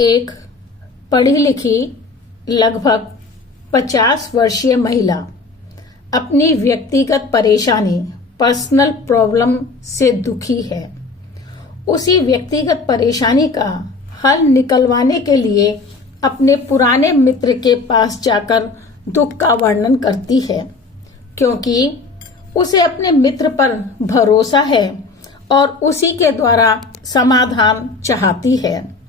एक पढ़ी लिखी लगभग 50 वर्षीय महिला अपनी व्यक्तिगत परेशानी पर्सनल प्रॉब्लम से दुखी है। उसी व्यक्तिगत परेशानी का हल निकलवाने के लिए अपने पुराने मित्र के पास जाकर दुख का वर्णन करती है, क्योंकि उसे अपने मित्र पर भरोसा है और उसी के द्वारा समाधान चाहती है।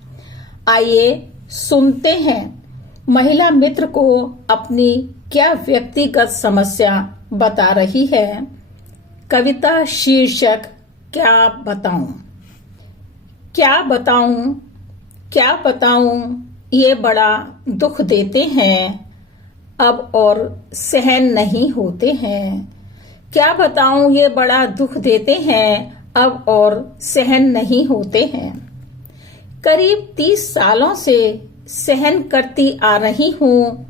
आइए सुनते हैं महिला मित्र को अपनी क्या व्यक्तिगत समस्या बता रही है। कविता शीर्षक क्या बताऊं। क्या बताऊं, क्या बताऊं, ये बड़ा दुख देते हैं, अब और सहन नहीं होते हैं। क्या बताऊं, ये बड़ा दुख देते हैं, अब और सहन नहीं होते हैं। करीब 30 सालों से सहन करती आ रही हूँ,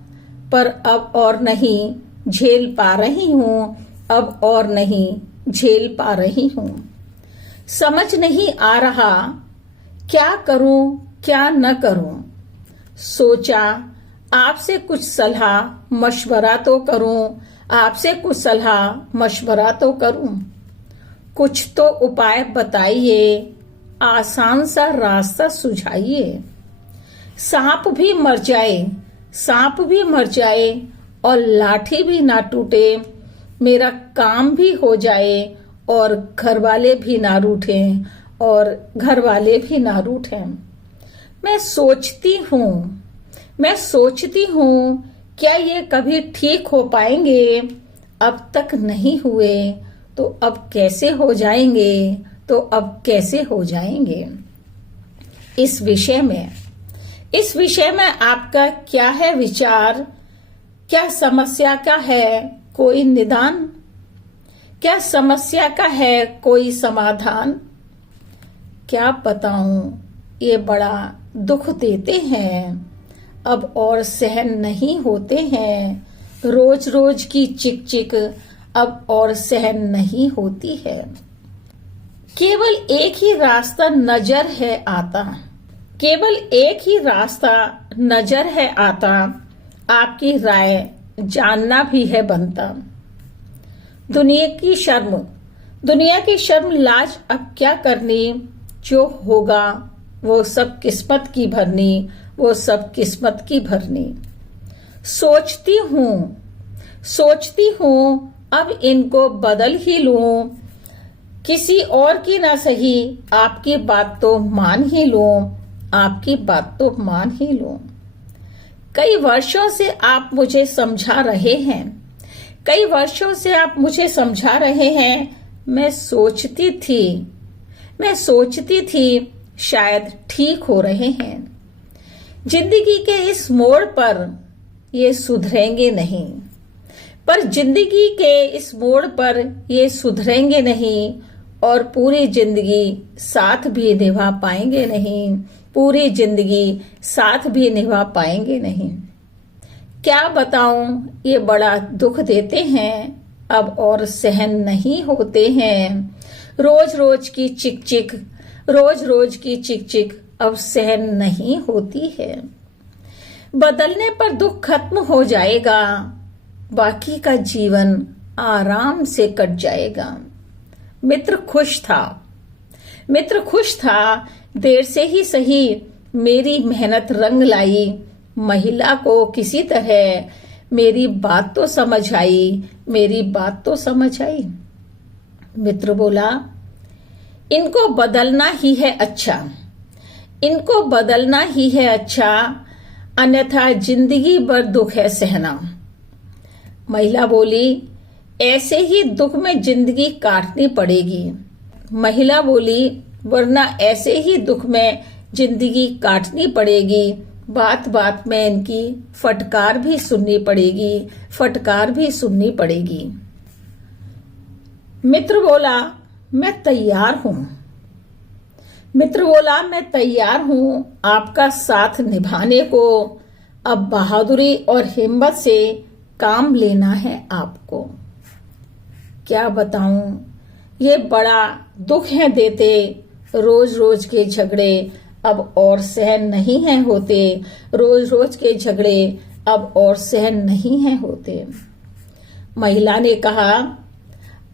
पर अब और नहीं झेल पा रही हूँ, अब और नहीं झेल पा रही हूँ। समझ नहीं आ रहा क्या करूं क्या न करूं। सोचा आपसे कुछ सलाह मशवरा तो करूं, आपसे कुछ सलाह मशवरा तो करूं। कुछ तो उपाय बताइए, आसान सा रास्ता सुझाइए। सांप भी मर जाए, सांप भी मर जाए और लाठी भी ना टूटे, मेरा काम भी हो जाए और घर वाले भी ना रूठें, और घर वाले भी ना रूठें। मैं सोचती हूँ क्या ये कभी ठीक हो पाएंगे। अब तक नहीं हुए तो अब कैसे हो जाएंगे, तो अब कैसे हो जाएंगे। इस विषय में आपका क्या है विचार। क्या समस्या का है कोई निदान, क्या समस्या का है कोई समाधान। क्या बताऊं, ये बड़ा दुख देते हैं, अब और सहन नहीं होते हैं। रोज रोज की चिक चिक अब और सहन नहीं होती है। केवल एक ही रास्ता नजर है आता, केवल एक ही रास्ता नजर है आता, आपकी राय जानना भी है बनता। दुनिया की शर्म लाज अब क्या करनी, जो होगा वो सब किस्मत की भरनी, वो सब किस्मत की भरनी। सोचती हूँ अब इनको बदल ही लूं, किसी और की ना सही आपकी बात तो मान ही लूं, आपकी बात तो मान ही लूं। कई वर्षों से आप मुझे समझा रहे हैं, कई वर्षों से आप मुझे समझा रहे हैं। मैं सोचती थी शायद ठीक हो रहे हैं। जिंदगी के इस मोड़ पर ये सुधरेंगे नहीं, पर जिंदगी के इस मोड़ पर ये सुधरेंगे नहीं, और पूरी जिंदगी साथ भी निभा पाएंगे नहीं, पूरी जिंदगी साथ भी निभा पाएंगे नहीं। क्या बताऊं, ये बड़ा दुख देते हैं, अब और सहन नहीं होते हैं। रोज रोज की चिक चिक अब सहन नहीं होती है। बदलने पर दुख खत्म हो जाएगा, बाकी का जीवन आराम से कट जाएगा। मित्र खुश था, देर से ही सही मेरी मेहनत रंग लाई। महिला को किसी तरह मेरी बात तो समझ आई, मेरी बात तो समझ आई। मित्र बोला इनको बदलना ही है अच्छा, इनको बदलना ही है अच्छा, अन्यथा जिंदगी भर दुख है सहना। महिला बोली ऐसे ही दुख में जिंदगी काटनी पड़ेगी। महिला बोली वरना ऐसे ही दुख में जिंदगी काटनी पड़ेगी। बात बात में इनकी फटकार भी सुननी पड़ेगी। मित्र बोला मैं तैयार हूं आपका साथ निभाने को। अब बहादुरी और हिम्मत से काम लेना है आपको। क्या बताऊं, ये बड़ा दुख है देते रोज रोज के झगड़े, अब और सहन नहीं है होते, रोज रोज के झगड़े अब और सहन नहीं है होते। महिला ने कहा,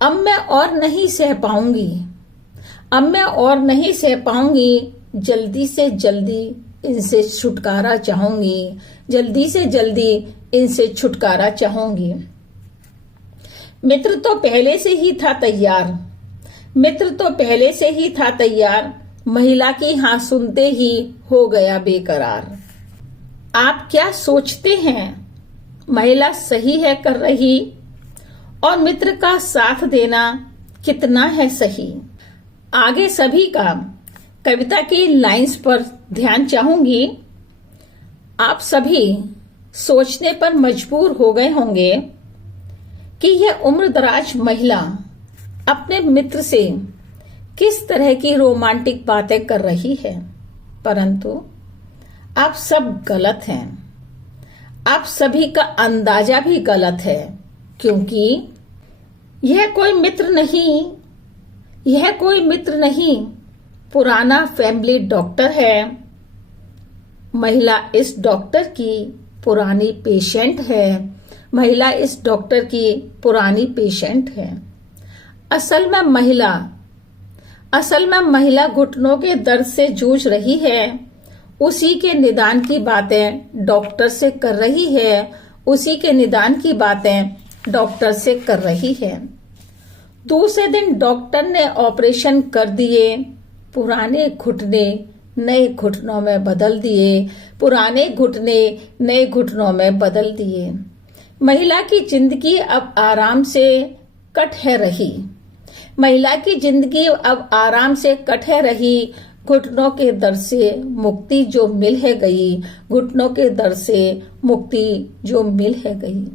अब मैं और नहीं सह पाऊंगी, अब मैं और नहीं सह पाऊंगी, जल्दी से जल्दी इनसे छुटकारा चाहूंगी, जल्दी से जल्दी इनसे छुटकारा चाहूंगी। मित्र तो पहले से ही था तैयार, मित्र तो पहले से ही था तैयार, महिला की हाँ सुनते ही हो गया बेकरार। आप क्या सोचते हैं, महिला सही है कर रही, और मित्र का साथ देना कितना है सही। आगे सभी का कविता की लाइंस पर ध्यान चाहूंगी। आप सभी सोचने पर मजबूर हो गए होंगे कि यह उम्रदराज महिला अपने मित्र से किस तरह की रोमांटिक बातें कर रही है, परंतु आप सब गलत हैं। आप सभी का अंदाजा भी गलत है, क्योंकि यह कोई मित्र नहीं, यह कोई मित्र नहीं, पुराना फैमिली डॉक्टर है। महिला इस डॉक्टर की पुरानी पेशेंट है, महिला इस डॉक्टर की पुरानी पेशेंट है। असल में महिला घुटनों के दर्द से जूझ रही है, उसी के निदान की बातें डॉक्टर से कर रही है, उसी के निदान की बातें डॉक्टर से कर रही है। दूसरे दिन डॉक्टर ने ऑपरेशन कर दिए, पुराने घुटने नए घुटनों में बदल दिए, पुराने घुटने नए घुटनों में बदल दिए। महिला की जिंदगी अब आराम से कट है रही, महिला की जिंदगी अब आराम से कट है रही, घुटनों के दर्द से मुक्ति जो मिल है गई, घुटनों के दर्द से मुक्ति जो मिल है गई।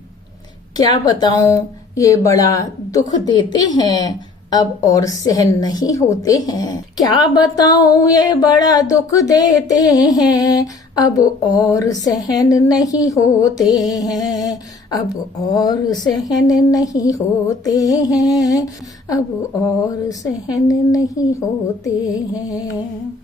क्या बताऊं, ये बड़ा दुख देते हैं, अब और सहन नहीं होते हैं। क्या बताऊं, ये बड़ा दुख देते हैं, अब और सहन नहीं होते हैं, अब और सहन नहीं होते हैं, अब और सहन नहीं होते हैं।